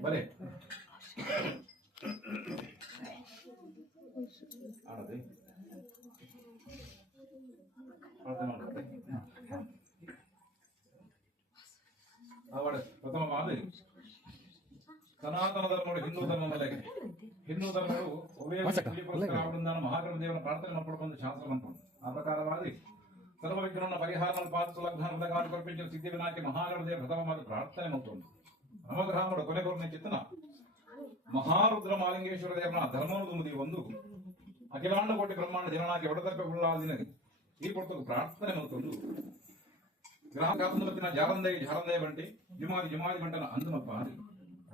ಬರೇ ಆಡದೆ ಪ್ರಾರ್ಥನೆ ಮಾಡ್ತಾರೆ ಪ್ರಥಮ ಮಾದರಿ ಸನಾತನ ಧರ್ಮಗಳು ಹಿಂದೂ ಧರ್ಮ ಮೇಲೆ ಹಿಂದೂ ಧರ್ಮಗಳು ಮಹಾಗಣ ದೇವರ ಪ್ರಾರ್ಥನೆ ಪಡ್ಕೊಂಡು ಶಾಸ್ತ್ರ ಅನ್ಕೊಂಡು ಆ ಪ್ರಕಾರವಾಗಿ ಸರ್ವ ವಿಘ್ನ ಪರಿಹಾರ ಪಾಲಿಸು ಲಗ್ನ ಕಲ್ಪಿಂచిన ಸಿದ್ಧಿ ವಿನಾಯಕ ಮಹಾಗಣ ದೇವರ ಪ್ರಥಮವಾದ ಪ್ರಾರ್ಥನೆ ಮಾಡ್ಕೊಂಡು ನವಗ್ರಹಗಳು ಕೊನೆಗೊರನೇ ಚಿತ್ತನ ಮಹಾರುದ್ರ ಮಾಲಿಂಗೇಶ್ವರ ದೇವರ ಧರ್ಮವನ್ನು ಒಂದು ಅಖಿಲಾಂಡ ಕೋಟಿ ಬ್ರಹ್ಮಾಂಡ ಜನನಾಗಿ ಒಡತಪ್ಪುಳ್ಳಾದಿನ ಈ ಕೊಟ್ಟು ಪ್ರಾರ್ಥನೆ ಮಾಡ್ಕೊಂಡು ಗ್ರಾಮ ಕಾಸಂಬತ್ತಿನ ಜಾರಂದೇ ಬಂಟಿ ಜುಮಾದಿ ಬಂಟನ ಅಂದಮಪ್ಪ ಆದಿ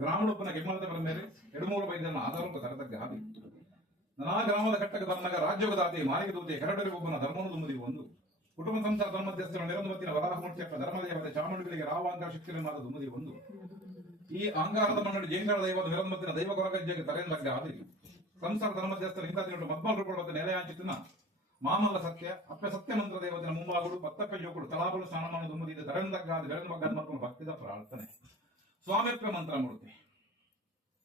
ಗ್ರಾಮಡೊಪ್ಪನ ಗೆಮ್ಮಲದ ಬರ ಮೇಲೆ ಎಡಮೂರು ವೈದ್ಯನ ಆಧಾರಕ್ಕೆ ತರತಕ್ಕ ಆದಿ ನಾ ಗ್ರಾಮದ ಕಟ್ಟಕ ಧರ್ಮಗ ರಾಜ್ಯೋಗದಾತಿ ಮಾರಿಗೆ ದೂತೆ ಹೆರಡರಿ ಒಬ್ಬನ ಧರ್ಮವನ್ನು ತುಂಬುದಿ ಒಂದು ಕುಟುಂಬ ಸಂಸಾರ ಧರ್ಮಧ್ಯಸ್ಥರ ನಿರಂತರತ್ತಿನ ವರಾಹಮೂರ್ತಿಯಪ್ಪ ಧರ್ಮದೇವತೆ ಚಾಮುಂಡಿಗಳಿಗೆ ರಾವಾಂತರ ಶಕ್ತಿಯನ್ನು ತುಂಬುದಿ ಒಂದು ಈ ಅಂಗಾರದ ಮಣ್ಣು ಜೇಂಗಾರ ದೈವದ ನಿರಂತರತ್ತಿನ ದೈವ ಕೊರಗಜ್ಜೆಗೆ ತರೆಯಲಗ್ಗ ಆದಿ ಸಂಸಾರ ಧರ್ಮಧ್ಯಸ್ಥರ ಹಿಂದಿನ ಮದ್ಮಲ್ ರೂಪದ ನೆಲೆಯಾಂಚಿತನ ಮಾಮಲ್ಲ ಸತ್ಯ ಅಪ್ಪ ಸತ್ಯ ಮಂತ್ರ ದೇವತಿನ ಮುಂಬಾಗುಡು ಪತ್ತಪ್ಪ ಜೋಕುಡು ತಲಾಬಲು ಸ್ನಾನಮಾನ ದುಮ್ಮದಿದ್ದ ಧರೆಂದಗ್ಗಾದ ಬೆಳೆದ ಮಕ್ಕಳು ಭಕ್ತಿದ ಪ್ರಾರ್ಥನೆ ಸ್ವಾಮಿತ್ವ ಮಂತ್ರ ಮೂರ್ತಿ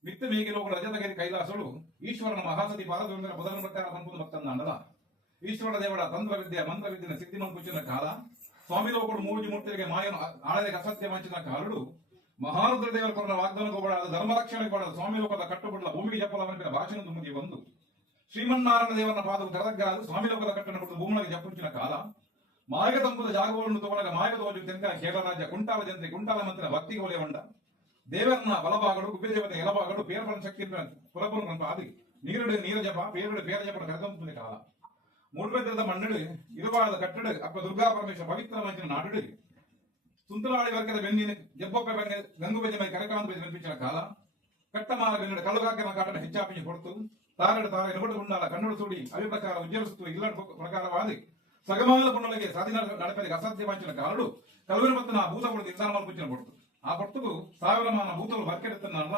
ಮಿತ್ತ ಮೇಗಿಲೋಗಳು ರಜತಗಿರಿ ಕೈಲಾಸಗಳು ಈಶ್ವರನ ಮಹಾಸತಿ ಪಾದದೊಂದಿನ ಮೊದಲ ಪ್ರಕಾರ ಸಂಪೂರ್ಣ ಭಕ್ತನ ಅಂಡಲ ಈಶ್ವರ ದೇವರ ತಂತ್ರವಿದ್ಯೆ ಮಂತ್ರವಿದ್ಯೆನ ಸಿದ್ಧಿಮಂಕುಚಿನ ಕಾಲ ಸ್ವಾಮಿ ಲೋಕಡು ಮೂಜಿ ಮೂರ್ತಿಗೆ ಮಾಯನು ಆಳಗೆ ಅಸತ್ಯ ಮಂಚಿನ ಕಾಲಡು ಮಹಾರುದ್ರ ದೇವರ ಕೊರನ ವಾಗ್ದಾನ ಗೋಬಡಾದ ಧರ್ಮ ರಕ್ಷಣೆ ಕೊಡದ ಸ್ವಾಮಿ ಲೋಕದ ಕಟ್ಟುಬಿಡಲ ಭೂಮಿಗೆ ಜಪ್ಪಲವನಿನ ಭಾಷಣ ದುಮ್ಮದಿ ಒಂದು ಶ್ರೀಮನ್ನಾರಾಯಣ ದೇವರನ ಪಾದವು ತೆರದಗ್ಗಾದ ಸ್ವಾಮಿ ಲೋಕದ ಕಟ್ಟಣ ಕೊಟ್ಟು ಭೂಮಿಗೆ ಜಪ್ಪುಂಚಿನ ಕಾಲ ಮಾಯಗ ತಂಪದ ಜಾಗವನ್ನು ತಗೊಳಗ ಮಾಯಗದ ಹೋಜು ತೆಂಕ ಕೇರಳ ರಾಜ್ಯ ಕುಂಟಾಲ ಜನತೆ ಕುಂಟಾಲ ಮಂತ್ರ ಭಕ್ತಿಗೆ ಒಲೆ ಹೊಂಡ ದೇವರನ್ನ ಬಲಭಾಗಡು ಕುಬೇರ ದೇವತೆ ಎಲಭಾಗಡು ಪೇರಪನ ಶಕ್ತಿ ಪುರಪುರ ಆದಿ ನೀರುಡು ನೀರ ಜಪ ಪೇರುಡು ಪೇರ ಜಪ ಕರೆದಂಪುನಿ ಕಾಲ ಮೂಡುಬೆದ್ದದ ಮಣ್ಣಡು ಇರುವಾಳದ ಕಟ್ಟಡ ಅಪ್ಪ ದುರ್ಗಾ ಪರಮೇಶ್ವರ ಪವಿತ್ರ ಮಂಚಿನ ನಾಡುಡು ಸುಂತರಾಳಿ ವರ್ಗದ ಬೆನ್ನಿನ ಜಬ್ಬೊಪ್ಪೆ ಬೆನ್ನ ಗಂಗು ಬೆಜ ಮೇಲೆ ಕರಕಾಂತ ಬೆಜ ಬೆನ್ಪಿಂಚಿನ ಕಾಲ ಕಟ್ಟಮಾಲ ಬೆನ್ನಡ ಕಲ್ಲುಗಾಕಿನ ಕಾಟನ ಹೆಚ್ಚಾಪಿನ ಕೊಡ್ತು ತಾರಡು ತಾರೆ ಎಡಬಡು ಉಂಡಾಲ ಕಣ್ಣುಡು ಸೂಡಿ ಅವಿಪ್ರಕಾರ ಉಜ್ಜರಿಸುತ್ತು ಇಲ್ಲ ಪ್ರಕಾರವಾದಿ ಸಗಮಾಲ ಪುಣ್ಣಲಿಗೆ ಸಾಧಿನ ನಡಪದಿಗೆ ಅಸಾಧ್ಯ ಮಂಚಿನ ಕಾಲಡು ಕಲುವಿನ ಮತ್ತನ ಭೂತಗಳು ನಿರ್ಧಾರ ಮಾಡ್ಬಿಚ್ಚಿನ ಕೊಡ್ತು ಆ ಪೊರ್ತುಗೂ ಸಾವಿರ ಮಾನ ಭೂತಗಳು ಬರ್ಕೆಡುತ್ತನ್ನಲ್ಲ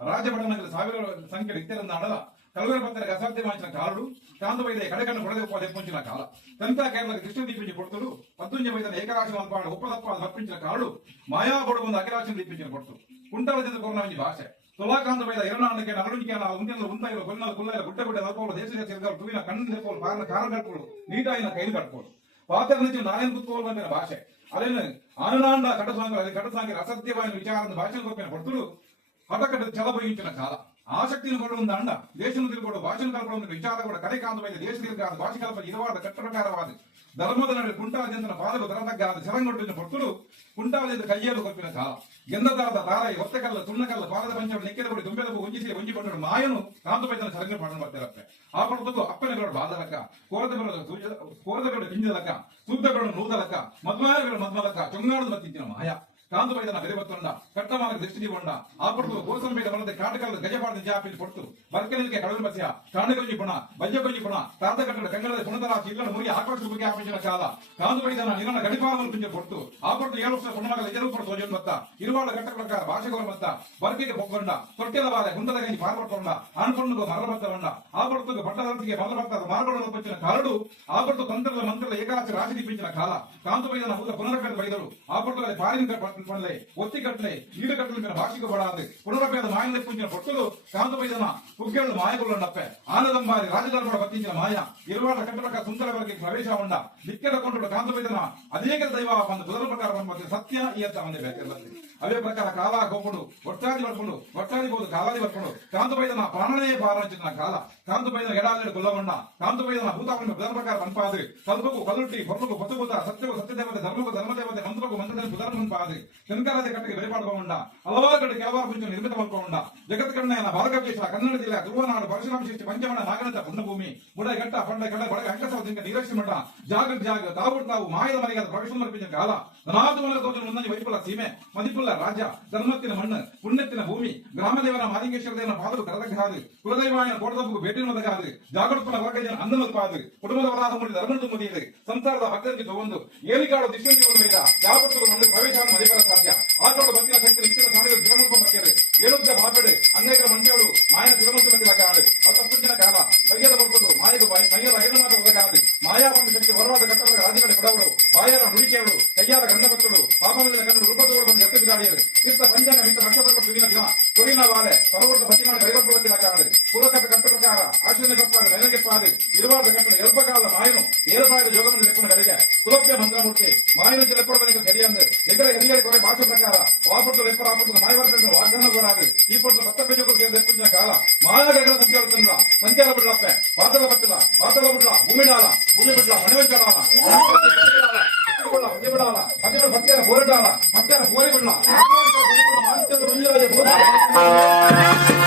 ರಾಜಭಟನಗಳಲ್ಲಿ ಸಾವಿರ ಸಂಖ್ಯೆ ಇತ್ತೆರನ್ನ ಅಡಲ ಕಲುವಿನ ಪತ್ತರಿಗೆ ಅಸಾಧ್ಯ ಮಂಚಿನ ಕಾಲಡು ಕಾಂತ ವೈದ್ಯ ಕಡೆಕಣ್ಣು ಕೊಡದೆ ಎಪ್ಪುಂಚಿನ ಕಾಲ ತಂತ ಕೇರಳಕ್ಕೆ ಕೃಷ್ಣ ದೀಪಿಂಚಿ ಕೊಡ್ತರು ಪದ್ದುಂಜ ವೈದ್ಯನ ಏಕರಾಶಿ ಮಲ್ಪಾಡ ಉಪ್ಪದಪ್ಪ ಬರ್ಪಿಂಚಿನ ಕಾಲಡು ಮಾಯಾ ಬಡು ಒಂದು ಅಖಿಲಾಶನ ದೀಪಿಂಚಿನ ಕೊಡ್ತು ಕುಂಟಲ ಜನ ಕೊರನವಂಜಿ ಭಾಷೆ ತುಲಾಕಾಂತ ವೈದ ಎರಡಕ್ಕೆ ನರಳಿಕೆ ಉಂಟೆಲ್ಲ ಉಂಟಾಗಿರೋ ಕೊಲ್ಲಲು ಕುಲ್ಲ ಗುಡ್ಡ ಗುಡ್ಡ ನಲ್ಕೋಳು ದೇಶದ ತಿರುಗಾರು ತುವಿನ ಕಣ್ಣು ನೆಪ್ಪೋಳು ಕಾರಣ ಕಟ್ಕೋಳು ನೀಟಾಯಿನ ಕೈಲು ಕಟ್ಕೋಳು ಪಾತ್ರ నుంచి ನಾಯನ್ ಕುತ್ಕೋಲು ಬಂದಿನ ಭಾಷೆ ಅದೇನು ಆನಂದ ಕಟಸಾಂಗ ಅಸತ್ಯವಾದ ವಿಚಾರದ ಭಾಷೆ ಗೊತ್ತಿನ ಕೊಡ್ತರು ಹಠಕಟ್ಟ ಚಲಬಯಿಂಚಿನ ಕಾಲ ಆಸಕ್ತಿಯನ್ನು ಕೊಡುವಂತ ಅಂಡ ದೇಶವನ್ನು ತಿಳ್ಕೊಡು ಭಾಷಣ ಕಲ್ಪಡ ವಿಚಾರ ಕೂಡ ಕಡೆ ಕಾಂತವೈದ ದೇಶ ತಿರುಗಾದ ಭಾಷೆ ಕಲ್ಪ ಇರವಾದ ಕಟ್ಟಡಕಾರವಾದ ಧರ್ಮದ ನಡುವೆ ಕುಂಟಾಲ ಜನತನ ಪಾದವು ದರದಗ್ಗಾದ ಸರಂಗೊಟ್ಟಿನ ಕೊಟ್ಟರು ಕುಂಟಾಲದಿಂದ ಕೈಯಲು ಕೊಪ್ಪಿನ ಕಾಲ ಗೆಂದದಾರದ ತಾರಾಯಿ ಒತ್ತಕಲ್ಲ ತುಣ್ಣಕಲ್ಲ ಪಾದದ ಪಂಚವನ್ನು ನೆಕ್ಕೆದ ಕೊಡಿ ದುಂಬೆದವು ಹೊಂಜಿಸಿ ಹೊಂಜಿಕೊಂಡು ಮಾಯನು ಕಾಂತವೈದನ ಸರಂಗ ಪಾಠ ಮಾಡ್ತಿರತ್ತೆ ಆ ಪಡದಕ್ಕೂ ಅಪ್ಪನಗಳು ಬಾದಲಕ್ಕ ಕೋರದಗಳು ಪಿಂಜಲಕ್ಕ ಸೂದ್ದಗಳು ನೂದಲಕ್ಕ ಮದ್ಮಾಯಗಳು ಮದ್ಮಲಕ್ಕ ಚೊಂಗಾಡದ ಮತ್ತಿದ್ದಿನ ಮಾಯ ಕಾಂತವೈದನ ಬೆರೆಬತ್ತೊಂಡ ಕಟ್ಟಮಾರ್ಗ ದೃಷ್ಟಿ ಕೊಂಡ ಆ ಪಡ್ತು ಕೋಸಂಬೇದ ಮರದ ಕಾಟಕಲ್ಲದ ಗಜಪಾದ ಜಾಪಿನ ಕೊಡ್ತು ಬರ್ಕಲಿಗೆ ಕಳವಿನ ಬಸ್ಯ ಕಾಂಡಗೊಂಜಿ ಪುಣ ಬಜ್ಜಗೊಂಜಿ ಪುಣ ತಾತ ಕಟ್ಟಡ ಕಂಗಳದ ಪುಣದರಾಶಿ ಇಲ್ಲ ಮುರಿ ಆಕಾಶ ಬಗ್ಗೆ ಆಪಿಂಚಿನ ಕಾಲ ಕಾಂತವೈದನ ನಿರಣ ಗಡಿಪಾಲವನ್ನು ಪಿಂಜ ಕೊಡ್ತು ಆ ಪಡ್ತು 7 ವರ್ಷ ಪುಣಮಗಳ ಎಜರು ಪಡ್ತು ಓಜನ್ ಮತ್ತ ಇರುವಾಳ ಕಟ್ಟ ಪ್ರಕಾರ ಭಾಷೆಗೋರ ಮತ್ತ ಬರ್ಕಿಗೆ ಪೊಕ್ಕೊಂಡ ತೊಟ್ಟೆದ ಬಾಲೆ ಗುಂಡದ ಗಂಜಿ ಪಾರ್ಪಟ್ಕೊಂಡ ಆಣ್ಕೊಂಡು ಮರಬತ್ತಗೊಂಡ ಆ ಪಡ್ತು ಬಟ್ಟದಂತಿಗೆ ಮರಬತ್ತದ ಮಾರ್ಗೊಳ್ಳ ಪಂಚಿನ ಕಾರಡು ಆ ಪಡ್ತು ಮಂತ್ರದ ಏಕಾಚ ರಾಶಿ ಪಿಂಚಿನ ಕಾಲ ಕಾಂತವೈದನ ಪುನರಕದ ಬೈದರು ಆ ಪಡ್ತು ಪಾರಿನ ಪಣಲೆ ಒತ್ತಿ ಕಟ್ಟಲೆ ಈಡು ಕಟ್ಟಲಿನ ಭಾಷಿಕ ಬಡಾದೆ ಪುನರಪೇದ ಮಾಯನ ಪುಂಜಿನ ಪೊಟ್ಟಲು ಕಾಂತವೈದನ ಪುಗ್ಗೆಳು ಮಾಯಗೊಳ್ಳಪ್ಪೆ ಆನದಂಬಾರಿ ರಾಜಧರ್ಮಡ ಬತ್ತಿಂಚಿನ ಮಾಯ ಇರುವಾಡ ಕಟ್ಟಡಕ ಸುಂದರ ವರ್ಗಕ್ಕೆ ಪ್ರವೇಶ ಉಂಡ ದಿಕ್ಕೆದ ಕೊಂಡ ಕಾಂತವೈದನ ಅನೇಕ ದೈವ ಬಂದು ಬದಲ ಪ್ರಕಾರ ಬಂದ ಸತ್ಯ ಈ ಅಂತ ಒಂದೇ ಬೇಕಿರಲಿ ಅವೇ ಪ್ರಕಾರ ಕಾಲ ಹೋಗ್ಕೊಂಡು ಒಟ್ಟಾದಿ ಬಹುದು ಕಾಲಾದಿ ಬರ್ಕೊಂಡು ಕಾಂತವೈದನ ಪ್ರಾಣನೇ ಪಾರಂಚಿನ ಕಾಲ ಕಾಂತವೈದನ ಎಡಾದಿ ಕೊಲ್ಲಗೊಂಡ ಕಾಂತವೈದನ ಭೂತಾಪನ ಬದಲ ಪ್ರಕಾರ ಬಂಪಾದ್ರಿ ಸ್ವಲ್ಪಕ್ಕೂ ಕದುಟಿ ಹೊರಗು ಹೊತ್ತುಭೂತ ಸತ್ಯವು ಸತ್ಯದೇವತೆ ಧರ್ಮಕ್ಕೂ ಧರ್ಮದೇವತೆ ಮಂತ್ರಕ್ಕೂ ಮಂತ್ರದಲ್ಲಿ ಸುಧಾರ ಬಂಪಾದ್ರಿ ಶಂಕರಾದ ಕಟ್ಟಿಗೆ ಬೆಲೆಪಾಡ್ಕೊಂಡ ಹಲವಾರು ಕಡೆ ಕೆಲವಾರು ಮುಂಚೆ ನಿರ್ಮಿತ ಮಾಡ್ಕೊಂಡ ಜಗತ್ಕಣ್ಣನ ಭಾರತದೇಶ ಕನ್ನಡ ಜಿಲ್ಲೆ ತುಳುವನಾಡು ಪರಶುರಾಮ ಶಿಷ್ಟಿ ಪಂಚಮಣ ನಾಗನಂತ ಪುಣ್ಯಭೂಮಿ ಬುಡಗಟ್ಟ ಪಂಡ ಕಡ ಬಡಗ ಅಂಕಸವದಿಂದ ನೀರಕ್ಷಿ ಮಠ ಜಾಗ ತಾವು ಮಾಯದ ಮನೆಗಾದ ಪ್ರವೇಶ ಮರ್ಪಿನ ಕಾಲ ಧನಾತ್ಮಕ ತೋಜನ ಮುಂದಂಜಿ ವೈಪುಲ ಸೀಮೆ ಮದಿಪುಲ್ಲ ರಾಜ್ಯ ಧರ್ಮತ್ತಿನ ಮಣ್ಣು ಪುಣ್ಯತ್ತಿನ ಭೂಮಿ ಗ್ರಾಮದೇವರ ಮಾಲಿಂಗೇಶ್ವರ ದೇವನ ಪಾದವು ಕರದಗ್ಗಾದು ಕುಲದೈವಾಯನ ಕೋಟದಬ್ಬು ಭೇಟಿ ಮದಗಾದು ಜಾಗೃತನ ವರ್ಗಜನ ಅಂದಮಲ್ಪಾದು ಕುಟುಂಬದ ವರಾಹ ಮುಡಿ ಧರ್ಮದ ಮುದಿಯಿದೆ ಸಂಸಾರದ ಭಕ್ತರಿಗೆ ತಗೊಂಡು ಏಲಿಗಾಡು ದಿಶೆಯಲ್ಲಿ ಒಂದು ಬೇಡ ಯಾವತ್ತೂ ಮಣ್ಣು ಪ್ರವೇಶವನ್ನು ಮದಿಪರ ಸಾಧ್ಯ ಆಟೋಡು ಭಕ್ತಿನ ಶಕ್ತಿ ನಿತ್ಯದ ಸಾಣಿಗಳು ಜಗಮಲ್ಪ ಮಕ್ಕಳು ಏಳುದ್ದ ಬಾಪಡೆ ಅನೇಕರ ಮಂಡ್ಯಗಳು ಮಾಯನ ಜಗಮಂತು ಬಂದಿಲ್ಲ ಕಾಡು ಅದು ತಪ್ಪುಂಚಿನ ಕಾಲ ಮೈಯದ ಬರ್ಬೋದು ಮೈಯದ ಐನನಾದ ಒದಗಾದು ಮಾಯಾ ಬಂದ ಶಕ್ತಿ ಹೊರವಾದ ಕಟ್ಟಡಗಳ ರಾಜ್ಯಗಳ ಕೊಡವಳು ಬಾಯರ ನುಡಿಕೆಗಳು ಕೈಯಾದ ಗಂಧಪತ್ತಳು ಪಾಪಗಳಿಂದ ಕಣ್ಣು ರೂಪದೋಡು ಬಂದು ಎತ್ತು ಬಿಡಾಡಿಯರು ಕಿತ್ತ ಪಂಚಾಂಗ ಮಿತ್ತ ನಕ್ಷತ್ರ ಕೊಟ್ಟು ದಿನ ಕೊರಿನ ವಾಲೆ ಪರವರ್ತ ಭತಿ ಮಾಡಿ ಕೈಗೊಳ್ಳುವಂತಿಲ್ಲ ಕಾಣದೆ ಪೂರ್ವಕಟ್ಟ ಕಟ್ಟ ಪ್ರಕಾರ ಆಶ್ರಯ ಕಪ್ಪಾದ ಮೆನಗೆ ಪಾದೆ ಇರುವಾದ ಕಟ್ಟಣ ಎಲ್ಪಕಾಲ ಮಾಯನು ಏರ್ಪಾದ ಜೋಗಮನ ಲೆಪ್ಪನ ಕಡೆಗೆ ಕುಲಪ್ಯ ಮಂತ್ರಮೂರ್ತಿ ಮಾಯನ ಲೆಪ್ಪಡವನಿಗೆ ಗಡಿಯಂದು ಎಗರ ಎದಿಯರೆ ಕೊರೆ ಭಾಷೆ ಪ್ರಕಾರ ವಾಪಟ್ಟು ಲೆಪ್ಪರ ಆಪಟ್ಟು ಮಾಯವರ್ಗ ವಾಗ್ದಾನ ಕೊಡಾದು ಈ ಪಟ್ಟು ಭತ್ತ ಪೆಂಜಗಳು ಸೇರಿ ಲೆಪ್ಪಿನ ಕಾಲ ಮಾಯಾಗಗಳ ಸಂಖ್ಯೆ ಹೊರತಂದ್ರ ಸಂಖ್ಯೆಲ ಬಿಡ್ಲಪ್ಪೆ ಪಾತಲ ಬತ್ತಲ ಪಾತಲ ಬಿಡ್ಲ ಭೂಮಿ ಬಿಡ್ಲ ಮನೆವೆಂಚಾಡಾಲ ಬಿಡಾಲ ಪದ್ಯಗಳು ಭಕ್ತಿಯರ ಬೋರಿಡಾಲ ಭಕ್ತಿಯರ ಬೋರಿ ಬಿಡ್ಲ ಮಾನ್ಯತೆ